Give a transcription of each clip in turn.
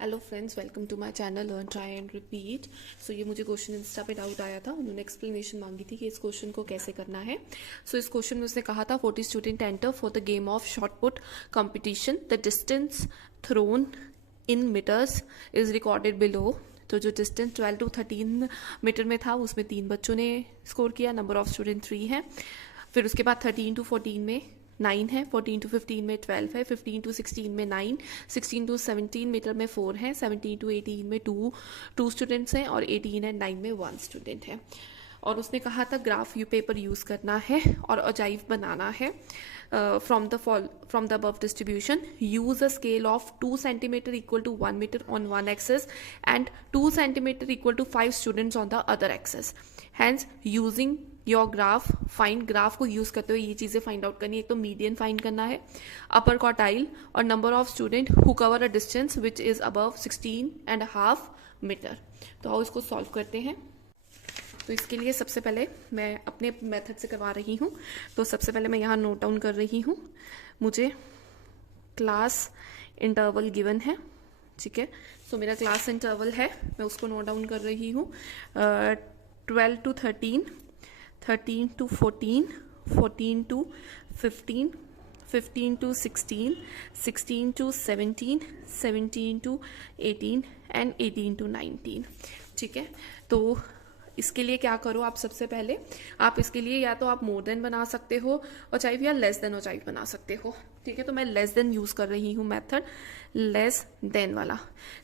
Hello friends, welcome to my channel learn try and repeat. So ये मुझे question Insta पे doubt आया था, उन्होंने एक्सप्लेनेशन मांगी थी कि इस क्वेश्चन को कैसे करना है। सो इस क्वेश्चन में उसने कहा था 40 student enter for the game of shot put competition, the distance thrown in metres is recorded below. तो जो डिस्टेंस 12 टू 13 मीटर में था उसमें 3 बच्चों ने स्कोर किया, नंबर ऑफ स्टूडेंट 3 है। फिर उसके बाद 13 टू 14 में 9 है, 14 टू 15 में 12 है, 15 टू 16 में 9, 16 टू 17 मीटर में 4 है, 17 टू 18 में 2 स्टूडेंट्स हैं और 18 एंड 9 में 1 स्टूडेंट है। और उसने कहा था ग्राफ यू पेपर यूज़ करना है और अजाइव बनाना है। From the above distribution use a scale of 2 centimetre equal to 1 metre on one axis and 2 centimetre equal to 5 students on the other axis. Hence using your graph find, graph को use करते हुए ये चीजें find out करनी है। एक तो median find करना है, अपर क्वार्टाइल और number of student who cover a distance which is above 16.5 metre. तो आओ इसको सॉल्व करते हैं। तो इसके लिए सबसे पहले मैं अपने मेथड से करवा रही हूँ। तो सबसे पहले मैं यहाँ नोट डाउन कर रही हूँ, मुझे क्लास इंटरवल गिवन है, ठीक है। सो मेरा क्लास इंटरवल है, मैं उसको नोट डाउन कर रही हूँ। 12 to 13, 13 to 14, 14 to 15, 15 to 16, 16 to 17, 17 to 18 and 18 to 19, ठीक है। तो इसके लिए क्या करो आप, सबसे पहले आप इसके लिए या तो आप मोर देन बना सकते हो और चाहे या लेस देन और चाहे बना सकते हो, ठीक है। तो मैं लेस देन यूज कर रही हूँ मेथड, लेस देन वाला।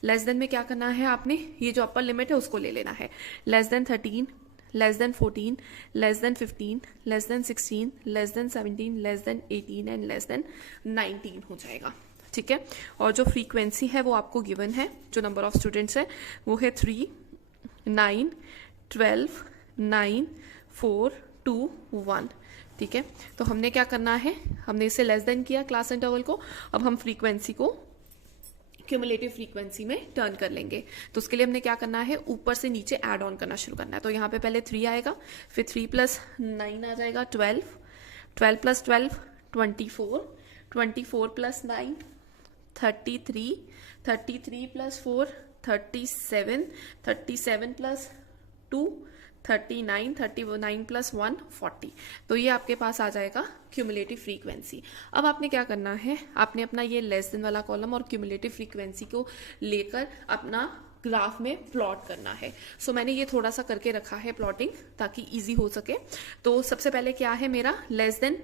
लेस देन में क्या करना है, आपने ये जो अपर लिमिट है उसको ले लेना है। Less than 13, less than 14, less than 15, less than 16, less than 17, less than 18 and less than 19 हो जाएगा, ठीक है। और जो फ्रीक्वेंसी है वो आपको गिवन है, जो नंबर ऑफ स्टूडेंट्स है वो है 3, 9, 12, 9, 4, 2, 1, ठीक है। तो हमने क्या करना है, हमने इसे लेस देन किया क्लास इंटरवल को, अब हम फ्रीक्वेंसी को क्यूमुलेटिव फ्रीक्वेंसी में टर्न कर लेंगे। तो उसके लिए हमने क्या करना है, ऊपर से नीचे ऐड ऑन करना शुरू करना है। तो यहाँ पे पहले 3 आएगा, फिर 3 प्लस 9 आ जाएगा 12, 12 plus 12 24, 24 plus 9 33, 33 plus 4 37, 37 plus 2 39, 39 plus 1 40। तो ये आपके पास आ जाएगा क्यूमुलेटिव फ्रीक्वेंसी। अब आपने क्या करना है, आपने अपना ये लेस देन वाला कॉलम और क्यूमुलेटिव फ्रीक्वेंसी को लेकर अपना ग्राफ में प्लॉट करना है। सो मैंने ये थोड़ा सा करके रखा है प्लॉटिंग ताकि इजी हो सके। तो सबसे पहले क्या है मेरा, लेस देन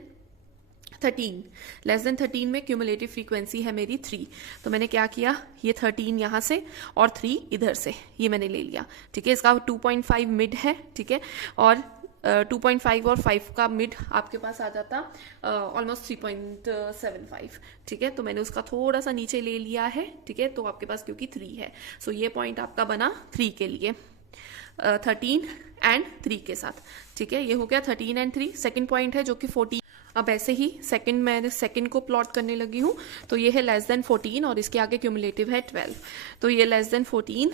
13, लेस देन 13 में क्यूमुलेटिव फ्रीक्वेंसी है मेरी 3। तो मैंने क्या किया, ये 13 यहाँ से और 3 इधर से, ये मैंने ले लिया, ठीक है। इसका 2.5 मिड है, ठीक है। और 2.5 और 5 का मिड आपके पास आ जाता ऑलमोस्ट 3.75, ठीक है। तो मैंने उसका थोड़ा सा नीचे ले लिया है, ठीक है। तो आपके पास क्योंकि 3 है, सो ये पॉइंट आपका बना 3 के लिए, 13 एंड 3 के साथ, ठीक है। ये हो गया 13 एंड 3। सेकेंड पॉइंट है जो कि 14। अब ऐसे ही सेकंड, मैं सेकंड को प्लॉट करने लगी हूँ। तो ये है लेस देन 14 और इसके आगे क्यूमुलेटिव है 12। तो ये लेस देन 14,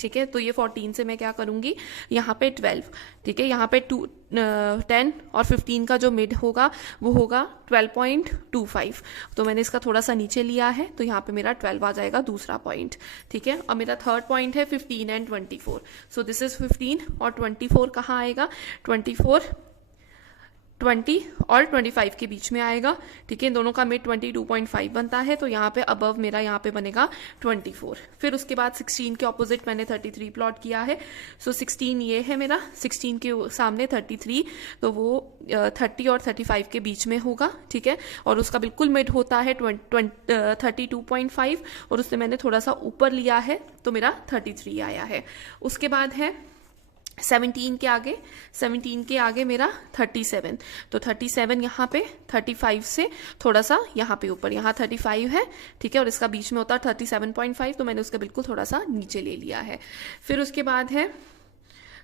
ठीक है। तो ये 14 से मैं क्या करूंगी, यहाँ पे 12, ठीक है। यहाँ पे 10 और 15 का जो मिड होगा वो होगा 12.25। तो मैंने इसका थोड़ा सा नीचे लिया है, तो यहाँ पे मेरा 12 आ जाएगा दूसरा पॉइंट, ठीक है। और मेरा थर्ड पॉइंट है 15 एंड 24। सो दिस इज 15 और 24 कहाँ आएगा, 24 20 और 25 के बीच में आएगा, ठीक है। दोनों का मिड 22.5 बनता है। तो यहाँ पे अबव मेरा यहाँ पे बनेगा 24। फिर उसके बाद 16 के ऑपोजिट मैंने 33 प्लॉट किया है। सो 16 ये है मेरा, 16 के सामने 33, तो वो 30 और 35 के बीच में होगा, ठीक है। और उसका बिल्कुल मिड होता है 32.5 और उससे मैंने थोड़ा सा ऊपर लिया है, तो मेरा 33 आया है। उसके बाद है 17 के आगे, 17 के आगे मेरा 37। तो 37 यहाँ पे 35 से थोड़ा सा यहाँ पे ऊपर, यहाँ 35 है, ठीक है। और इसका बीच में होता है 37.5, तो मैंने उसका बिल्कुल थोड़ा सा नीचे ले लिया है। फिर उसके बाद है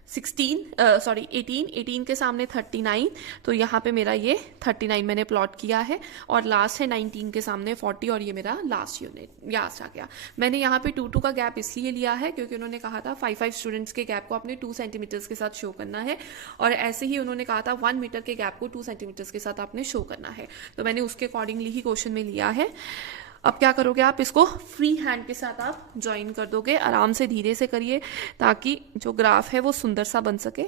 18 के सामने 39। तो यहाँ पे मेरा ये 39 मैंने प्लॉट किया है। और लास्ट है 19 के सामने 40 और ये मेरा लास्ट यूनिट लास्ट आ गया। मैंने यहाँ पे 2 का गैप इसलिए लिया है क्योंकि उन्होंने कहा था 5 स्टूडेंट्स के गैप को आपने 2 सेंटीमीटर्स के साथ शो करना है, और ऐसे ही उन्होंने कहा था 1 मीटर के गैप को 2 सेंटीमीटर्स के साथ आपने शो करना है। तो मैंने उसके अकॉर्डिंगली ही क्वेश्चन में लिया है। अब क्या करोगे आप इसको फ्री हैंड के साथ आप ज्वाइन कर दोगे, आराम से धीरे से करिए ताकि जो ग्राफ है वो सुंदर सा बन सके।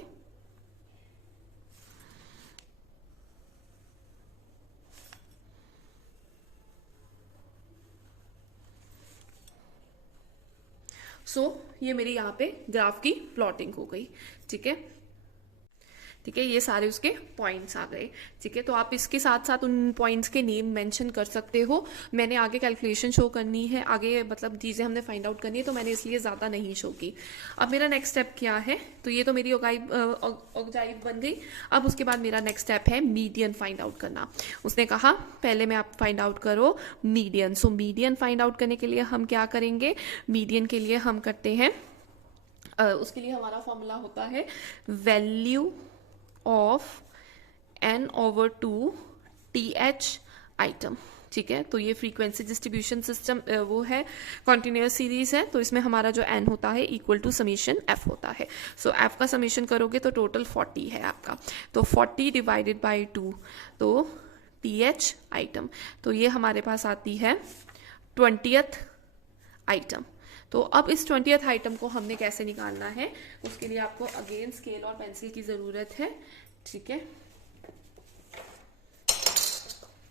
ये मेरी यहाँ पे ग्राफ की प्लॉटिंग हो गई। ठीक है, ठीक है, ये सारे उसके पॉइंट्स आ गए। ठीक है, तो आप इसके साथ साथ उन पॉइंट्स के नेम मेंशन कर सकते हो। मैंने आगे कैलकुलेशन शो करनी है, आगे मतलब चीज़ें हमने फाइंड आउट करनी है, तो मैंने इसलिए ज़्यादा नहीं शो की। अब मेरा नेक्स्ट स्टेप क्या है, तो ये तो मेरी ऑग्जाइव बन गई। अब उसके बाद मेरा नेक्स्ट स्टेप है मीडियन फाइंड आउट करना। उसने कहा पहले मैं आप फाइंड आउट करो median. So median find out करने के लिए हम क्या करेंगे, मीडियन के लिए हम करते हैं उसके लिए हमारा फॉर्मूला होता है value of n/2 TH item. ठीक है, तो ये फ्रीक्वेंसी डिस्ट्रीब्यूशन सिस्टम वो है, कॉन्टिन्यूअस सीरीज है, तो इसमें हमारा जो n होता है इक्वल टू समीशन f होता है। सो f का समीशन करोगे तो टोटल 40 है आपका, तो 40 डिवाइडेड बाई 2, तो TH आइटम, तो ये हमारे पास आती है 20th आइटम। तो अब इस 20th आइटम को हमने कैसे निकालना है, उसके लिए आपको अगेन स्केल और पेंसिल की जरूरत है। ठीक है,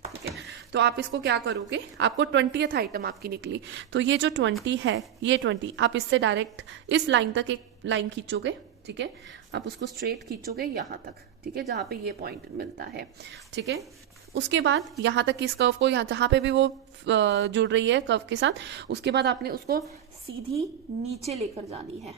ठीक है, तो आप इसको क्या करोगे, आपको 20th आइटम आपकी निकली, तो ये जो 20 है, ये 20 आप इससे डायरेक्ट इस लाइन तक एक लाइन खींचोगे। ठीक है, आप उसको स्ट्रेट खींचोगे यहां तक। ठीक है, जहां पे ये पॉइंट मिलता है। ठीक है, उसके बाद यहां तक इस कर्व को, यहाँ जहां पे भी वो जुड़ रही है कर्व के साथ, उसके बाद आपने उसको सीधी नीचे लेकर जानी है,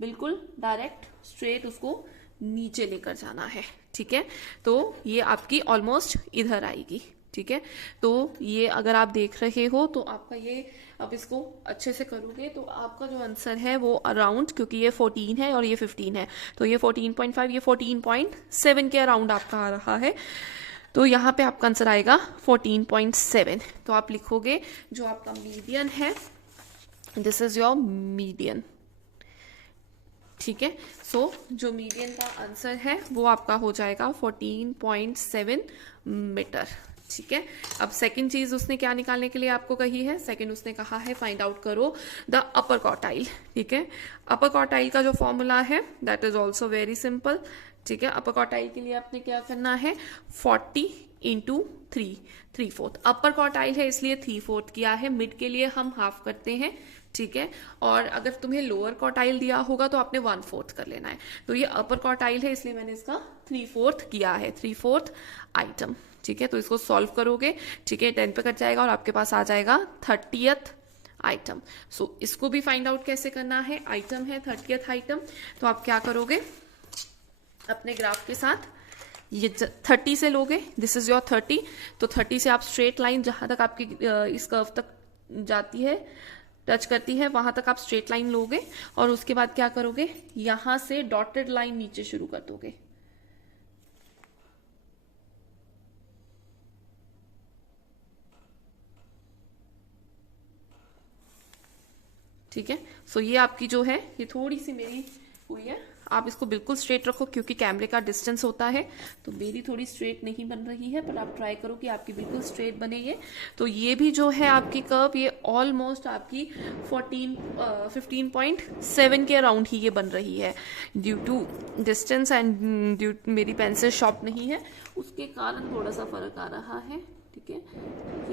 बिल्कुल डायरेक्ट स्ट्रेट उसको नीचे लेकर जाना है। ठीक है, तो ये आपकी ऑलमोस्ट इधर आएगी। ठीक है, तो ये अगर आप देख रहे हो तो आपका ये, अब इसको अच्छे से करोगे तो आपका जो आंसर है वो अराउंड, क्योंकि ये 14 है और ये 15 है, तो ये 14.5, ये 14.7 के अराउंड आपका आ रहा है। तो यहाँ पे आपका आंसर आएगा 14.7। तो आप लिखोगे जो आपका मीडियन है, दिस इज योर मीडियन। ठीक है, सो जो मीडियन का आंसर है वो आपका हो जाएगा 14.7 मीटर। ठीक है, अब सेकंड चीज उसने क्या निकालने के लिए आपको कही है, सेकंड उसने कहा है फाइंड आउट करो द अपर क्वार्टाइल। ठीक है, अपर क्वार्टाइल का जो फॉर्मूला है that is also very simple. ठीक है, अपर क्वार्टाइल के लिए आपने क्या करना है, 40 इंटू 3/4। अपर क्वार्टाइल है इसलिए 3/4 किया है, मिड के लिए हम हाफ करते हैं। ठीक है, और अगर तुम्हें लोअर क्वार्टाइल दिया होगा तो आपने 1/4 कर लेना है। तो ये अपर क्वार्टाइल है इसलिए मैंने इसका 3/4 किया है, 3/4 आइटम। ठीक है, तो इसको सॉल्व करोगे। ठीक है, 10 पे कट जाएगा और आपके पास आ जाएगा 30th आइटम। सो इसको भी फाइंड आउट कैसे करना है, आइटम है 30th आइटम, तो आप क्या करोगे, अपने ग्राफ के साथ ये 30 से लोगे, दिस इज योर 30, तो 30 से आप स्ट्रेट लाइन जहां तक आपकी इस कर्व तक जाती है, टच करती है, वहां तक आप स्ट्रेट लाइन लोगे और उसके बाद क्या करोगे, यहां से डॉटेड लाइन नीचे शुरू कर दोगे। ठीक है, सो ये आपकी जो है, ये थोड़ी सी मेरी हुई है, आप इसको बिल्कुल स्ट्रेट रखो क्योंकि कैमरे का डिस्टेंस होता है, तो मेरी थोड़ी स्ट्रेट नहीं बन रही है, पर आप ट्राई करो कि आपकी बिल्कुल स्ट्रेट बने ये। तो ये भी जो है आपकी कर्व, ये ऑलमोस्ट आपकी 15.7 के अराउंड ही ये बन रही है। Due to distance and due मेरी पेंसिल शॉर्प नहीं है, उसके कारण थोड़ा सा फर्क आ रहा है। ठीक है,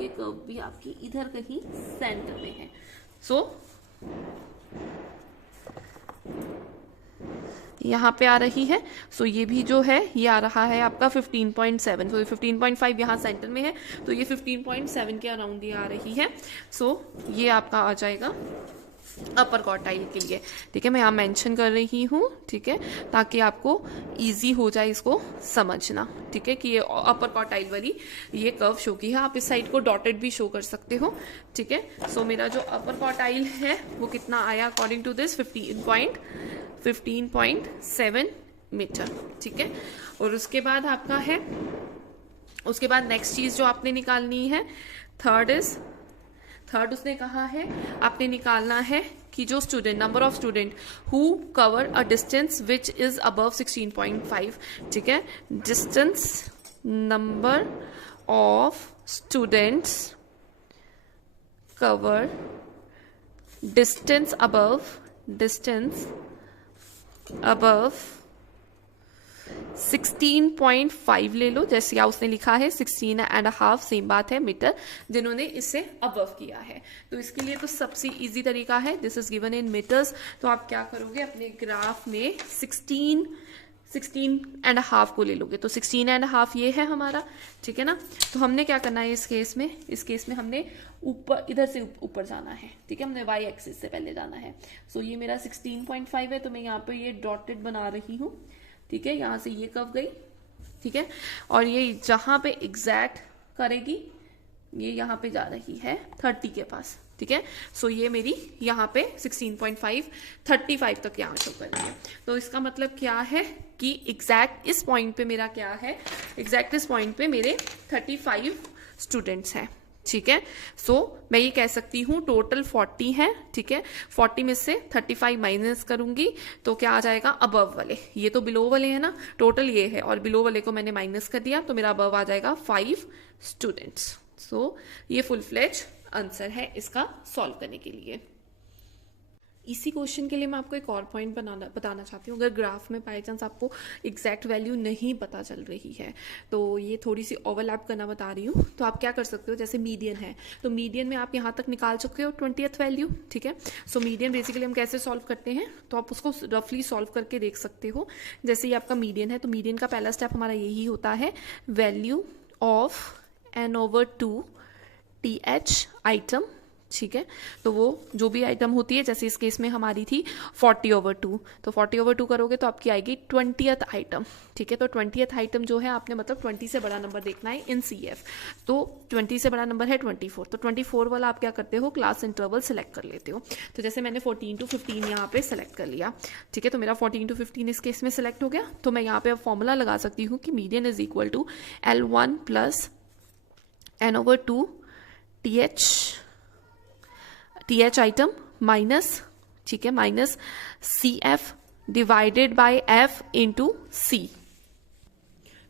ये कर्व भी आपकी इधर कहीं सेंटर में है। सो यहाँ पे आ रही है, सो ये भी जो है ये आ रहा है आपका 15.7, तो 15.5 यहाँ सेंटर में है, तो ये 15.7 के अराउंड ये आ रही है। सो ये आपका आ जाएगा अपर क्वार्टाइल के लिए। ठीक है, मैं यहाँ मेंशन कर रही हूँ, ठीक है, ताकि आपको इजी हो जाए इसको समझना। ठीक है, कि ये अपर क्वार्टाइल वाली ये कर्व शो की है, आप इस साइड को डॉटेड भी शो कर सकते हो। ठीक है, सो मेरा जो अपर क्वार्टाइल है वो कितना आया अकॉर्डिंग टू दिस, 15.7 मीटर। ठीक है, और उसके बाद आपका है, उसके बाद नेक्स्ट चीज जो आपने निकालनी है, थर्ड उसने कहा है आपने निकालना है कि जो student, number of student who cover a distance which is above 16.5। ठीक है, distance, number of students cover distance above 16.5 ले लो, जैसे यहाँ उसने लिखा है 16.5, सेम बात है मीटर, जिन्होंने इससे अबव किया है। तो इसके लिए तो सबसे इजी तरीका है, this is given in metres. तो आप क्या करोगे, अपने ग्राफ में 16.5 को ले लोगे, तो 16.5 ये है हमारा, ठीक है ना। तो हमने क्या करना है इस केस में हमने ऊपर, इधर से ऊपर जाना है, ठीक है, हमने वाई एक्सिस से पहले जाना है। सो ये मेरा 16.5 है, तो मैं यहाँ पे ये डॉटेड बना रही हूँ, ठीक है, यहाँ से ये कर्व गई, ठीक है, और ये जहां पे एग्जैक्ट करेगी ये यहाँ पे जा रही है 30 के पास, ठीक है। सो ये मेरी यहाँ पे 16.5 35 तक यहाँ शो कर रही है। तो इसका मतलब क्या है कि एग्जैक्ट इस पॉइंट पे मेरा क्या है, एग्जैक्ट इस पॉइंट पे मेरे 35 स्टूडेंट्स हैं, ठीक है। सो मैं ये कह सकती हूँ टोटल 40 है, ठीक है, 40 में से 35 माइनस करूंगी तो क्या आ जाएगा, अबव वाले, ये तो बिलो वाले है ना, टोटल ये है और बिलो वाले को मैंने माइनस कर दिया, तो मेरा अबव आ जाएगा 5 स्टूडेंट्स। सो ये फुल फ्लेज आंसर है इसका सॉल्व करने के लिए। इसी क्वेश्चन के लिए मैं आपको एक और पॉइंट बताना चाहती हूँ। अगर ग्राफ में बाई चांस आपको एग्जैक्ट वैल्यू नहीं पता चल रही है, तो ये थोड़ी सी ओवरलैप करना बता रही हूँ, तो आप क्या कर सकते हो, जैसे मीडियन है, तो मीडियन में आप यहाँ तक निकाल चुके हो 20th वैल्यू, ठीक है। सो मीडियन बेसिकली हम कैसे सॉल्व करते हैं, तो आप उसको रफली सॉल्व करके देख सकते हो। जैसे ये आपका मीडियन है, तो मीडियन का पहला स्टेप हमारा यही होता है, value of n/2 TH item, ठीक है। तो वो जो भी आइटम होती है, जैसे इस केस में हमारी थी 40/2, तो 40/2 करोगे तो आपकी आएगी 20th आइटम, ठीक है। तो 20th आइटम जो है आपने मतलब 20 से बड़ा नंबर देखना है इन CF, तो 20 से बड़ा नंबर है 24, तो 24 वाला आप क्या करते हो, क्लास इंटरवल सेलेक्ट कर लेते हो। तो जैसे मैंने 14 to 15 यहाँ पे सेलेक्ट कर लिया, ठीक है, तो मेरा 14 to 15 इस केस में सेलेक्ट हो गया। तो मैं यहाँ पे अब फॉर्मूला लगा सकती हूँ कि median is equal to L1 + n/2 TH item minus, ठीक है, minus CF divided by F into C।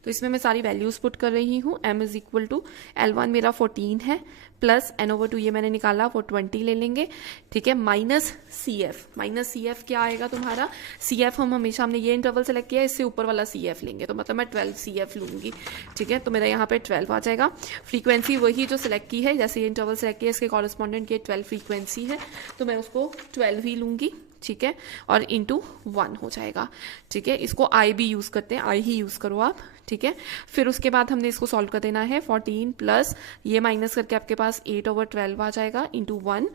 तो इसमें मैं सारी वैल्यूज पुट कर रही हूँ। m is equal to L1 मेरा 14 है, प्लस n/2 ये मैंने निकाला वो 20 ले लेंगे, ठीक है, माइनस CF क्या आएगा तुम्हारा, CF हमने ये इंटरवल सेलेक्ट किया, इससे ऊपर वाला CF लेंगे, तो मतलब मैं 12 CF लूंगी, ठीक है। तो मेरा यहाँ पे 12 आ जाएगा। फ्रीक्वेंसी वही जो सिलेक्ट की है, जैसे ये इंटरवल सेलेक्ट किया इसके कॉरेस्पॉन्डेंट ये 12 फ्रीक्वेंसी है, तो मैं उसको 12 ही लूंगी, ठीक है, और इंटू 1 हो जाएगा, ठीक है। इसको I भी यूज करते हैं, I ही यूज करो आप, ठीक है। फिर उसके बाद हमने इसको सॉल्व कर देना है, 14 प्लस ये माइनस करके आपके पास 8/12 आ जाएगा इंटू 1,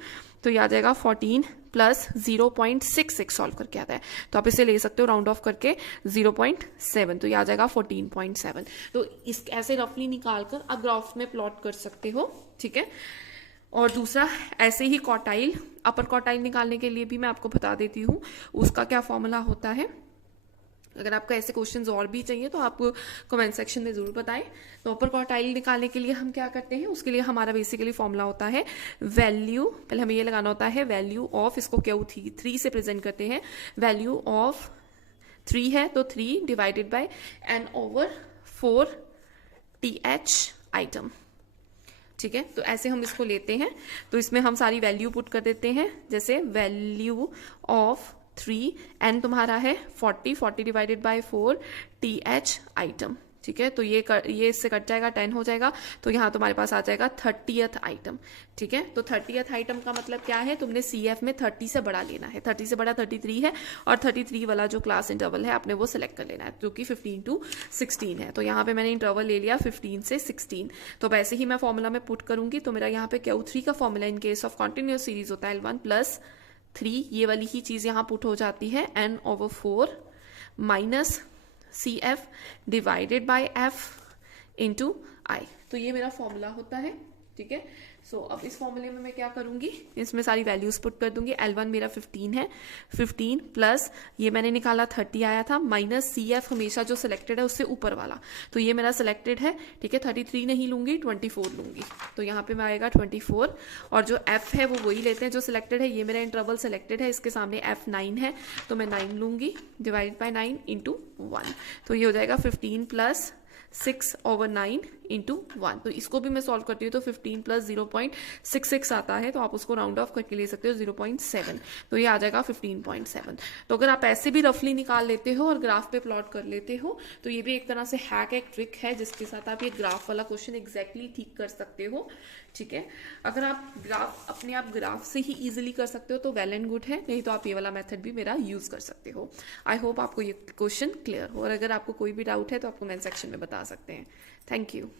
तो ये आ जाएगा 14 प्लस 0.66 सॉल्व करके आता है, तो आप इसे ले सकते हो राउंड ऑफ करके 0.7, तो ये आ जाएगा 14.7। तो इस ऐसे रफली निकालकर आप ग्राफ में प्लॉट कर सकते हो, ठीक है। और दूसरा ऐसे ही क्वार्टाइल, अपर क्वार्टाइल निकालने के लिए भी मैं आपको बता देती हूँ उसका क्या फॉर्मूला होता है। अगर आपको ऐसे क्वेश्चंस और भी चाहिए तो आप कमेंट सेक्शन में जरूर बताएं। तो अपर क्वार्टाइल निकालने के लिए हम क्या करते हैं, उसके लिए हमारा बेसिकली फॉर्मूला होता है वैल्यू, पहले हमें ये लगाना होता है वैल्यू ऑफ, इसको Q3 से प्रेजेंट करते हैं, वैल्यू ऑफ 3 है तो 3 divided by n/4 TH item, ठीक है। तो ऐसे हम इसको लेते हैं, तो इसमें हम सारी वैल्यू पुट कर देते हैं, जैसे वैल्यू ऑफ 3 n तुम्हारा है 40 डिवाइडेड बाय 4 TH आइटम, ठीक है। तो ये इससे कट जाएगा, 10 हो जाएगा, तो यहाँ तुम्हारे पास आ जाएगा 30th आइटम, ठीक है। तो 30th आइटम का मतलब क्या है, तुमने CF में 30 से बड़ा लेना है, 30 से बड़ा 33 है, और 33 वाला जो क्लास इंटरवल है आपने वो सिलेक्ट कर लेना है, जो कि 15 to 16 है। तो यहाँ पे मैंने इंटरवल ले लिया 15 से 16। तो वैसे ही मैं फॉर्मूला में पुट करूंगी, तो मेरा यहाँ पे Q3 का formula in case of continuous series होता है L1 + 3, ये वाली ही चीज यहाँ पुट हो जाती है n/4 minus CF divided by F into I। तो ये मेरा फॉर्मूला होता है, ठीक है। सो अब इस फॉर्मूले में मैं क्या करूंगी, इसमें सारी वैल्यूज पुट कर दूंगी। L1 मेरा 15 है, 15 प्लस ये मैंने निकाला 30 आया था, माइनस CF हमेशा जो सिलेक्टेड है उससे ऊपर वाला, तो ये मेरा सिलेक्टेड है, ठीक है। 33 नहीं लूंगी, 24 लूंगी, तो यहाँ पे मैं आएगा 24, और जो F है वो वही लेते हैं जो सिलेक्टेड है, ये मेरा इंटरवल सिलेक्टेड है, इसके सामने F 9 है, तो मैं 9 लूंगी, डिवाइड बाय 9 इंटू 1, तो ये हो जाएगा 15 प्लस 6/9 इंटू 1। तो इसको भी मैं सॉल्व करती हूँ तो 15 प्लस 0.66 आता है, तो आप उसको राउंड ऑफ करके ले सकते हो 0.7, तो ये आ जाएगा 15.7। तो अगर आप ऐसे भी रफली निकाल लेते हो और ग्राफ पे प्लॉट कर लेते हो तो ये भी एक तरह से हैक, एक ट्रिक है जिसके साथ आप ये ग्राफ वाला क्वेश्चन एग्जैक्टली ठीक कर सकते हो। ठीक है, अगर आप ग्राफ अपने आप ग्राफ से ही इजीली कर सकते हो तो वेल एंड गुड है, नहीं तो आप ये वाला मेथड भी मेरा यूज कर सकते हो। आई होप आपको ये क्वेश्चन क्लियर हो, और अगर आपको कोई भी डाउट है तो आप कमेंट सेक्शन में बता सकते हैं। Thank you.